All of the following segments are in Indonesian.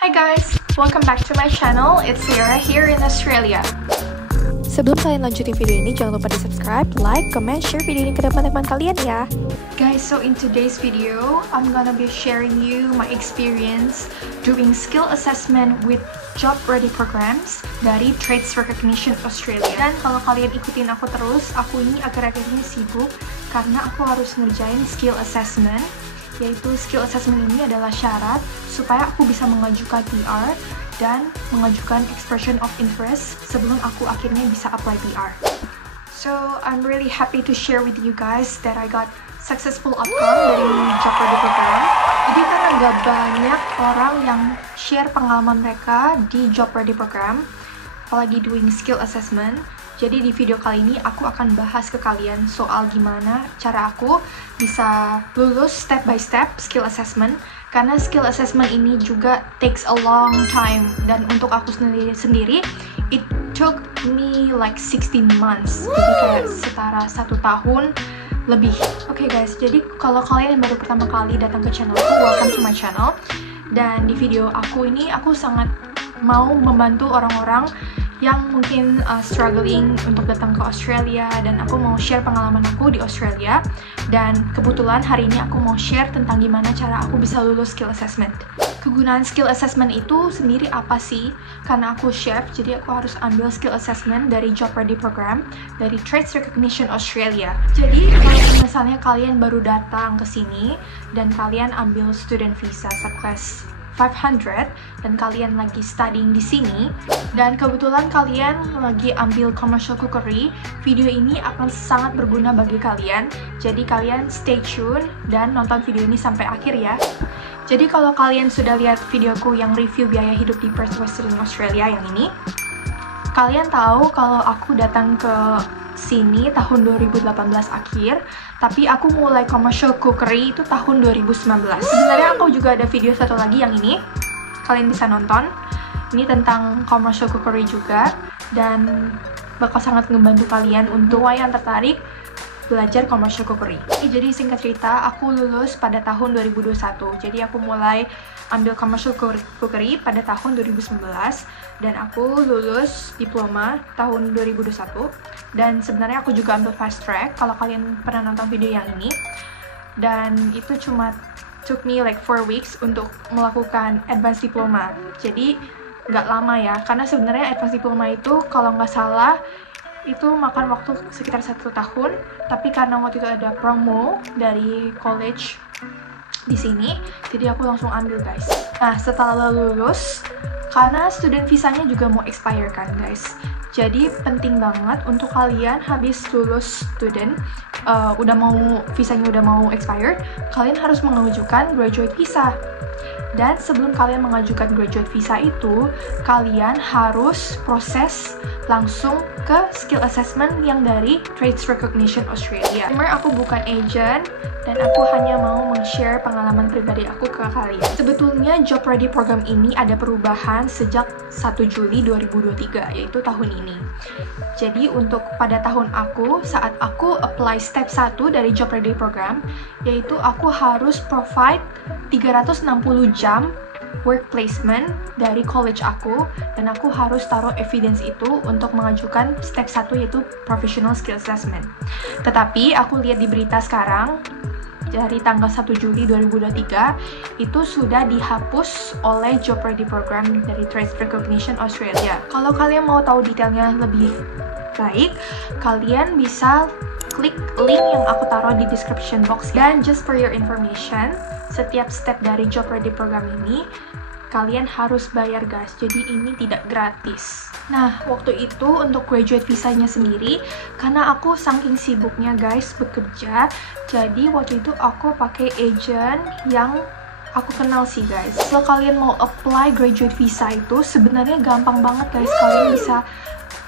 Hi guys, welcome back to my channel. It's Sierra here in Australia. Sebelum kalian lanjutin video ini, jangan lupa di subscribe, like, comment, share video ini ke teman-teman kalian ya. Guys, so in today's video, I'm gonna be sharing you my experience doing skill assessment with job ready programs dari Trades Recognition Australia. Dan kalau kalian ikutin aku terus, aku ini akhir-akhir ini sibuk karena aku harus ngerjain skill assessment. Yaitu skill assessment ini adalah syarat supaya aku bisa mengajukan PR dan mengajukan expression of interest sebelum aku akhirnya bisa apply PR. So, I'm really happy to share with you guys that I got successful outcome dari job ready program. Jadi karena gak banyak orang yang share pengalaman mereka di job ready program, apalagi doing skill assessment. Jadi di video kali ini aku akan bahas ke kalian soal gimana cara aku bisa lulus step by step skill assessment. Karena skill assessment ini juga takes a long time. Dan untuk aku sendiri it took me like 16 months. Jadi kayak setara 1 tahun lebih. Oke guys, jadi kalau kalian yang baru pertama kali datang ke channel aku, welcome to my channel. Dan di video aku ini aku sangat mau membantu orang-orang yang mungkin struggling untuk datang ke Australia, dan aku mau share pengalaman aku di Australia. Dan kebetulan hari ini aku mau share tentang gimana cara aku bisa lulus skill assessment. Kegunaan skill assessment itu sendiri apa sih? Karena aku chef, jadi aku harus ambil skill assessment dari Job Ready Program dari Trades Recognition Australia. Jadi kalau misalnya kalian baru datang ke sini dan kalian ambil student visa subclass 500 dan kalian lagi studying di sini dan kebetulan kalian lagi ambil commercial cookery, video ini akan sangat berguna bagi kalian. Jadi kalian stay tune dan nonton video ini sampai akhir ya. Jadi kalau kalian sudah lihat videoku yang review biaya hidup di Perth Western Australia yang ini, kalian tahu kalau aku datang ke sini tahun 2018 akhir, tapi aku mulai commercial cookery itu tahun 2019. Sebenarnya aku juga ada video satu lagi yang ini, kalian bisa nonton. Ini tentang commercial cookery juga, dan bakal sangat ngebantu kalian untuk yang tertarik belajar commercial cookery. Jadi singkat cerita, aku lulus pada tahun 2021. Jadi aku mulai ambil commercial cookery pada tahun 2019 dan aku lulus diploma tahun 2021. Dan sebenarnya aku juga ambil fast track kalau kalian pernah nonton video yang ini. Dan itu cuma took me like 4 weeks untuk melakukan advanced diploma. Jadi nggak lama ya, karena sebenarnya advanced diploma itu kalau nggak salah itu makan waktu sekitar 1 tahun, tapi karena waktu itu ada promo dari college di sini, jadi aku langsung ambil guys. Nah, setelah lulus, karena student visanya juga mau expire kan guys, jadi penting banget untuk kalian habis lulus student, visanya udah mau expired, kalian harus mengajukan graduate visa. Dan sebelum kalian mengajukan graduate visa itu, kalian harus proses langsung ke skill assessment yang dari Trades Recognition Australia. Remember, aku bukan agent dan aku hanya mau men-share pengalaman pribadi aku ke kalian. Sebetulnya Job Ready Program ini ada perubahan sejak 1 Juli 2023, yaitu tahun ini. Jadi untuk pada tahun aku, saat aku apply step 1 dari Job Ready Program, yaitu aku harus provide 360 jam work placement dari college aku, dan aku harus taruh evidence itu untuk mengajukan step 1 yaitu professional skill assessment. Tetapi aku lihat di berita sekarang dari tanggal 1 Juli 2023 itu sudah dihapus oleh Job Ready Program dari Trades Recognition Australia. Kalau kalian mau tahu detailnya lebih baik, kalian bisa klik link yang aku taruh di description box. Dan just for your information, setiap step dari Job Ready Program ini kalian harus bayar guys, jadi ini tidak gratis. Nah, waktu itu untuk graduate visanya sendiri, karena aku saking sibuknya guys bekerja, jadi waktu itu aku pakai agent yang aku kenal sih guys. Kalau kalian mau apply graduate visa itu sebenarnya gampang banget guys, kalian bisa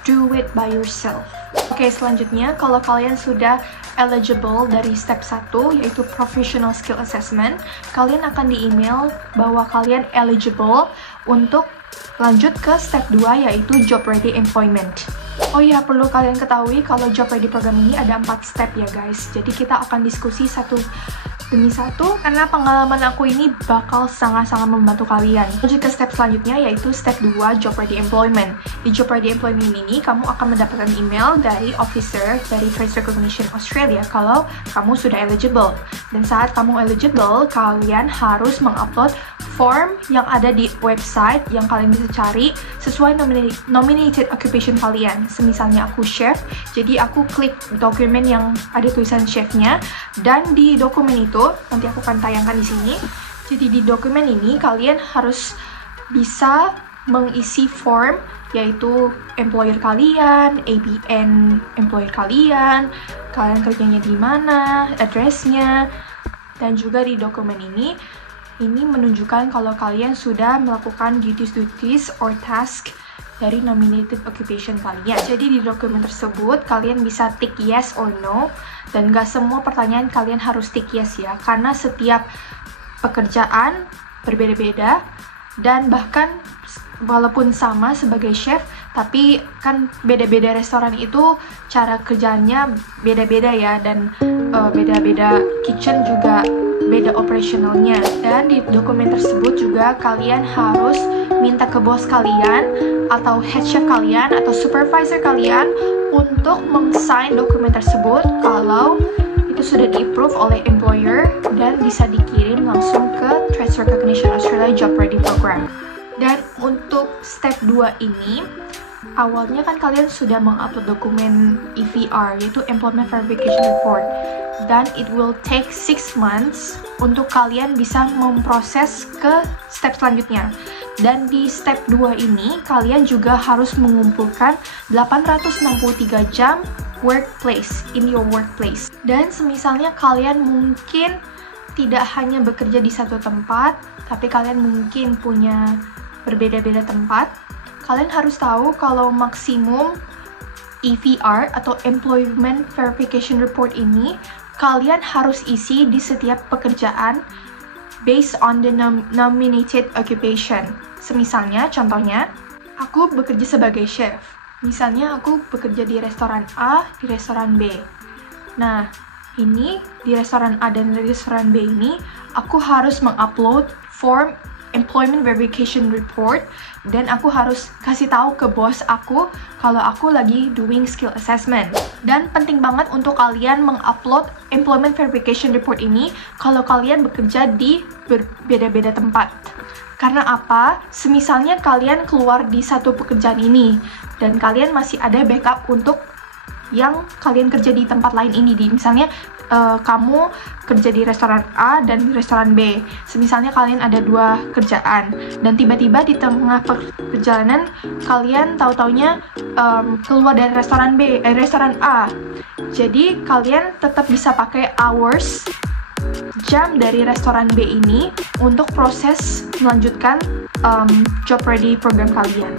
do it by yourself. Oke, selanjutnya kalau kalian sudah eligible dari step 1 yaitu professional skill assessment, kalian akan di-email bahwa kalian eligible untuk lanjut ke step 2 yaitu job ready employment. Oh iya, perlu kalian ketahui kalau job ready program ini ada 4 step ya guys. Jadi kita akan diskusi satu demi satu, karena pengalaman aku ini bakal sangat-sangat membantu kalian. Lanjut ke step selanjutnya, yaitu step 2, Job Ready Employment. Di Job Ready Employment ini, kamu akan mendapatkan email dari officer dari Trades Recognition Australia kalau kamu sudah eligible. Dan saat kamu eligible, kalian harus mengupload form yang ada di website yang kalian bisa cari sesuai nominated occupation kalian. Semisalnya aku chef, jadi aku klik dokumen yang ada tulisan chefnya, dan di dokumen itu nanti aku akan tayangkan di sini. Jadi di dokumen ini kalian harus bisa mengisi form, yaitu employer kalian, ABN employer kalian kerjanya di mana, addressnya, dan juga di dokumen ini menunjukkan kalau kalian sudah melakukan duties or task dari nominated occupation kalian. Jadi di dokumen tersebut kalian bisa tick yes or no, dan gak semua pertanyaan kalian harus tick yes ya, karena setiap pekerjaan berbeda-beda, dan bahkan walaupun sama sebagai chef, tapi kan beda-beda restoran itu cara kerjanya beda-beda ya, dan beda-beda kitchen juga beda operasionalnya. Dan di dokumen tersebut juga kalian harus minta ke bos kalian atau head chef kalian atau supervisor kalian untuk meng-sign dokumen tersebut kalau itu sudah di-approve oleh employer dan bisa dikirim langsung ke Trades Recognition Australia Job Ready Program. Dan untuk step 2 ini, awalnya kan kalian sudah mengupload dokumen EVR, yaitu Employment Verification Report, dan it will take 6 months untuk kalian bisa memproses ke step selanjutnya. Dan di step 2 ini, kalian juga harus mengumpulkan 863 jam in your workplace. Dan semisalnya kalian mungkin tidak hanya bekerja di satu tempat, tapi kalian mungkin punya berbeda-beda tempat, kalian harus tahu kalau maksimum EVR atau Employment Verification Report ini kalian harus isi di setiap pekerjaan based on the nominated occupation. Semisalnya, contohnya, aku bekerja sebagai chef. Misalnya aku bekerja di restoran A, di restoran B. Nah, ini di restoran A dan di restoran B ini, aku harus mengupload form Employment Verification Report, dan aku harus kasih tahu ke bos aku kalau aku lagi doing skill assessment. Dan penting banget untuk kalian mengupload Employment Verification Report ini kalau kalian bekerja di berbeda-beda tempat. Karena apa? Semisalnya kalian keluar di satu pekerjaan ini dan kalian masih ada backup untuk yang kalian kerja di tempat lain ini. Misalnya kamu kerja di restoran A dan di restoran B. Semisalnya kalian ada 2 kerjaan dan tiba-tiba di tengah perjalanan kalian tahu-taunya keluar dari restoran A. Jadi kalian tetap bisa pakai hours, jam dari restoran B ini untuk proses melanjutkan job ready program kalian.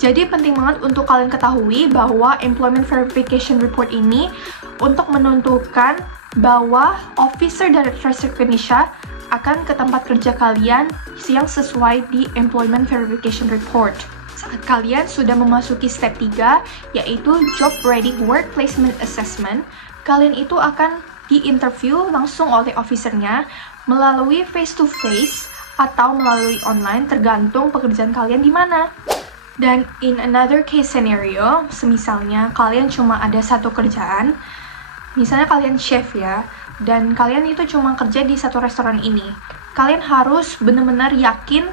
Jadi penting banget untuk kalian ketahui bahwa Employment Verification Report ini untuk menentukan bahwa officer dari Trades Recognition akan ke tempat kerja kalian yang sesuai di Employment Verification Report. Saat kalian sudah memasuki step 3, yaitu Job Ready Work Placement Assessment, kalian itu akan di-interview langsung oleh officernya melalui face-to-face atau melalui online, tergantung pekerjaan kalian di mana. Dan in another case scenario, semisalnya kalian cuma ada satu kerjaan, misalnya kalian chef ya, dan kalian itu cuma kerja di satu restoran ini. Kalian harus benar-benar yakin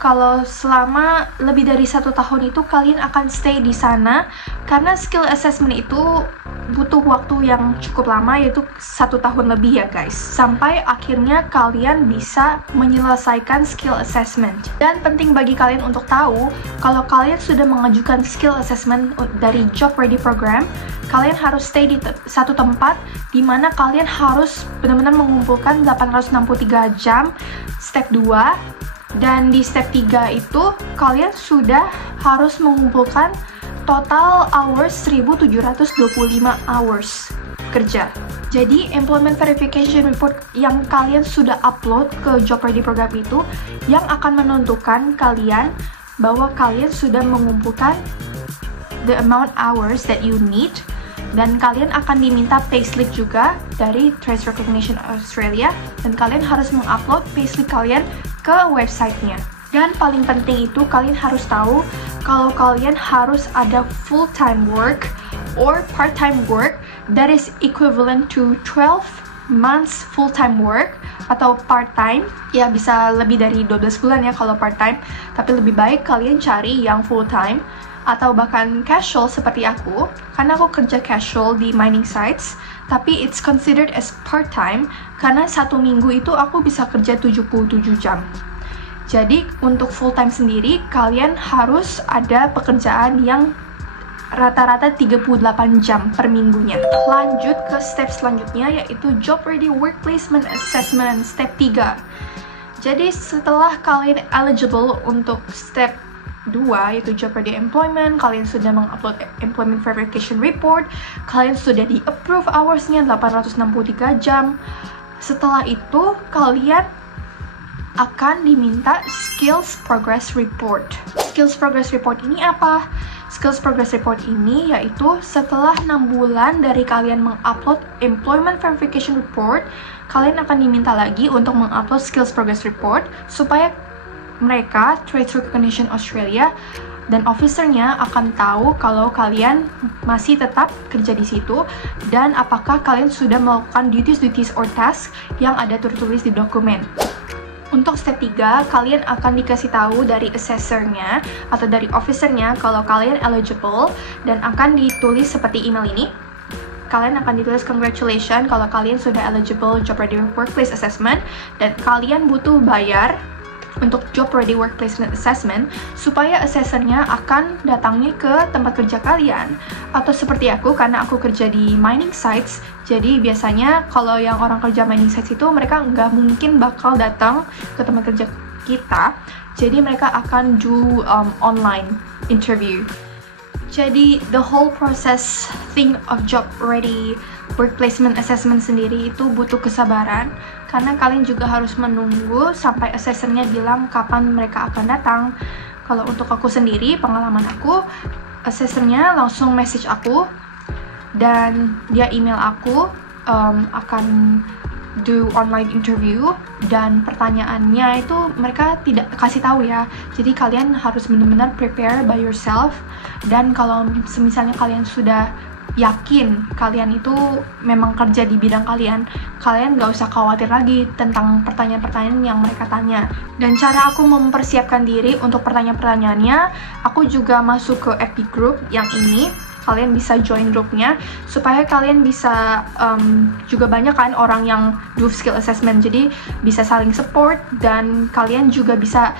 kalau selama lebih dari 1 tahun itu kalian akan stay di sana, karena skill assessment itu butuh waktu yang cukup lama, yaitu 1 tahun lebih ya guys, sampai akhirnya kalian bisa menyelesaikan skill assessment. Dan penting bagi kalian untuk tahu kalau kalian sudah mengajukan skill assessment dari Job Ready Program, kalian harus stay di satu tempat di mana kalian harus benar-benar mengumpulkan 863 jam step 2. Dan di step 3 itu kalian sudah harus mengumpulkan total hours 1725 hours kerja. Jadi Employment Verification Report yang kalian sudah upload ke Job Ready Program itu yang akan menentukan kalian bahwa kalian sudah mengumpulkan the amount hours that you need Dan kalian akan diminta payslip juga dari Trades Recognition Australia, dan kalian harus mengupload payslip kalian ke websitenya. Dan paling penting itu kalian harus tahu kalau kalian harus ada full-time work or part-time work that is equivalent to 12 months full-time work atau part-time. Ya bisa lebih dari 12 bulan ya kalau part-time, tapi lebih baik kalian cari yang full-time atau bahkan casual seperti aku, karena aku kerja casual di mining sites, tapi it's considered as part-time karena 1 minggu itu aku bisa kerja 77 jam. Jadi untuk full-time sendiri kalian harus ada pekerjaan yang rata-rata 38 jam per minggunya. Lanjut ke step selanjutnya, yaitu Job Ready Work Placement Assessment step 3. Jadi setelah kalian eligible untuk step 2, yaitu Job Ready Employment, kalian sudah mengupload Employment Verification Report, kalian sudah di-approve hoursnya 863 jam. Setelah itu, kalian akan diminta Skills Progress Report. Skills Progress Report ini apa? Skills Progress Report ini yaitu setelah 6 bulan dari kalian mengupload Employment Verification Report, kalian akan diminta lagi untuk mengupload Skills Progress Report supaya mereka, Trades Recognition Australia, dan officernya akan tahu kalau kalian masih tetap kerja di situ dan apakah kalian sudah melakukan duties or tasks yang ada tertulis di dokumen. Untuk step 3, kalian akan dikasih tahu dari assessornya atau dari officernya kalau kalian eligible dan akan ditulis seperti email ini. Kalian akan ditulis congratulations kalau kalian sudah eligible Job Ready Workplace Assessment dan kalian butuh bayar untuk Job Ready Workplace Assessment supaya assessornya akan datangnya ke tempat kerja kalian. Atau seperti aku, karena aku kerja di mining sites, jadi biasanya kalau yang orang kerja mining sites itu mereka nggak mungkin bakal datang ke tempat kerja kita, jadi mereka akan do online interview. Jadi the whole process thing of Job Ready Work Placement Assessment sendiri itu butuh kesabaran, karena kalian juga harus menunggu sampai assessornya bilang kapan mereka akan datang. Kalau untuk aku sendiri, pengalaman aku, assessornya langsung message aku dan dia email aku akan do online interview, dan pertanyaannya itu mereka tidak kasih tahu ya, jadi kalian harus benar-benar prepare by yourself. Dan kalau misalnya kalian sudah yakin kalian itu memang kerja di bidang kalian, kalian gak usah khawatir lagi tentang pertanyaan-pertanyaan yang mereka tanya. Dan cara aku mempersiapkan diri untuk pertanyaan-pertanyaannya, aku juga masuk ke FB group yang ini. Kalian bisa join grupnya supaya kalian bisa juga banyak kan orang yang do skill assessment, jadi bisa saling support dan kalian juga bisa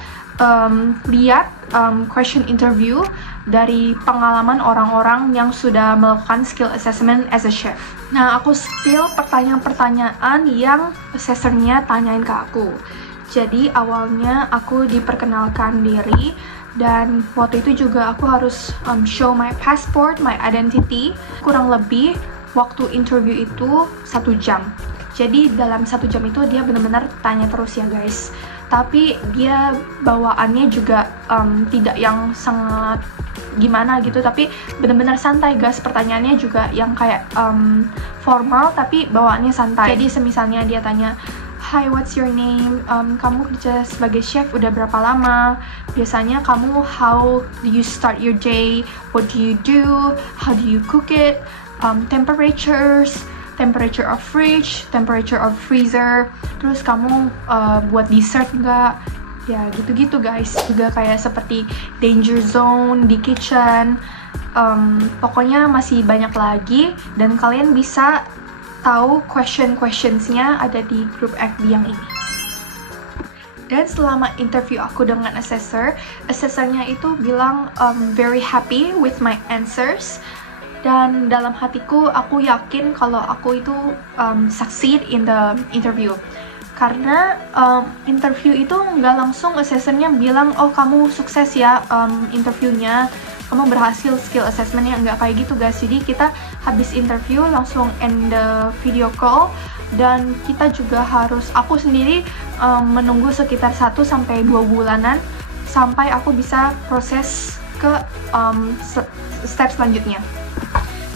lihat question interview dari pengalaman orang-orang yang sudah melakukan skill assessment as a chef. Nah, aku spill pertanyaan-pertanyaan yang assessornya tanyain ke aku. Jadi awalnya aku diperkenalkan diri, dan waktu itu juga aku harus show my passport, my identity. Kurang lebih waktu interview itu 1 jam. Jadi dalam 1 jam itu dia benar-benar tanya terus ya guys. Tapi dia bawaannya juga tidak yang sangat gimana gitu, tapi benar-benar santai guys. Pertanyaannya juga yang kayak formal tapi bawaannya santai. Jadi semisalnya dia tanya, "Hi, what's your name? Kamu kerja sebagai chef udah berapa lama? Biasanya kamu how do you start your day? What do you do? How do you cook it? Temperature of fridge, temperature of freezer. Terus kamu buat dessert nggak?" Ya gitu-gitu guys. Juga kayak seperti danger zone di kitchen. Pokoknya masih banyak lagi, dan kalian bisa tahu questions-nya ada di grup FB yang ini. Dan selama interview aku dengan assessornya itu bilang very happy with my answers. Dan dalam hatiku aku yakin kalau aku itu succeed in the interview. Karena interview itu nggak langsung assessornya bilang, "Oh kamu sukses ya interviewnya, kamu berhasil skill assessmentnya." Nggak kayak gitu guys. Jadi kita habis interview langsung end the video call, dan kita juga harus, aku sendiri menunggu sekitar 1-2 bulanan sampai aku bisa proses ke step selanjutnya.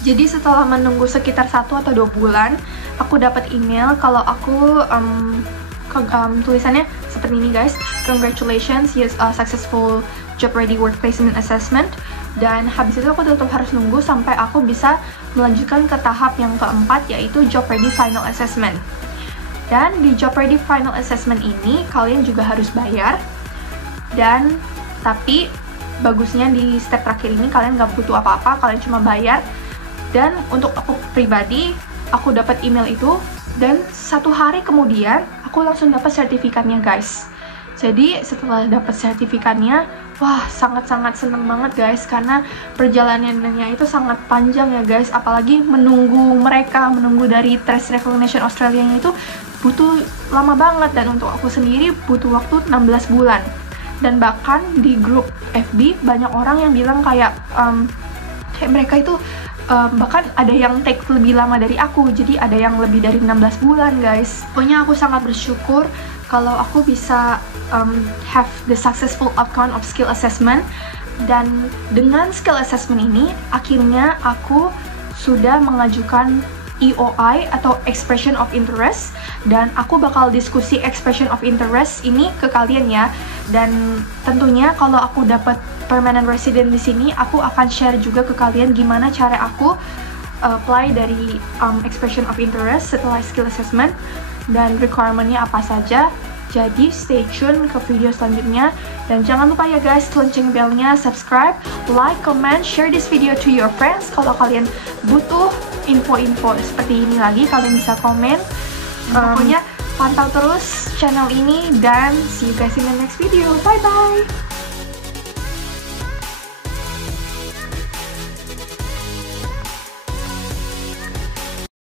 Jadi setelah menunggu sekitar 1 atau 2 bulan, aku dapat email kalau aku tulisannya seperti ini guys, congratulations, yes, successful job ready work placement assessment. Dan habis itu aku tetap harus nunggu sampai aku bisa melanjutkan ke tahap yang keempat, yaitu job ready final assessment. Dan di job ready final assessment ini kalian juga harus bayar, dan tapi bagusnya di step terakhir ini kalian gak butuh apa-apa, kalian cuma bayar. Dan untuk aku pribadi, aku dapat email itu, dan 1 hari kemudian aku langsung dapat sertifikatnya guys. Jadi setelah dapat sertifikatnya, wah sangat-sangat seneng banget guys, karena perjalanannya itu sangat panjang ya guys. Apalagi menunggu dari Traits Recognition Australia itu butuh lama banget, dan untuk aku sendiri butuh waktu 16 bulan. Dan bahkan di grup FB banyak orang yang bilang kayak mereka itu bahkan ada yang take lebih lama dari aku, jadi ada yang lebih dari 16 bulan guys. Pokoknya aku sangat bersyukur kalau aku bisa have the successful outcome of skill assessment. Dan dengan skill assessment ini akhirnya aku sudah mengajukan EOI atau Expression of Interest, dan aku bakal diskusi Expression of Interest ini ke kalian ya. Dan tentunya kalau aku dapat permanent resident di sini, aku akan share juga ke kalian gimana cara aku apply dari Expression of Interest setelah skill assessment dan requirement-nya apa saja. Jadi stay tune ke video selanjutnya, dan jangan lupa ya guys, lonceng bell-nya, subscribe, like, comment, share this video to your friends. Kalau kalian butuh info-info seperti ini lagi, kalian bisa komen. Pokoknya pantau terus channel ini, dan see you guys in the next video. Bye bye.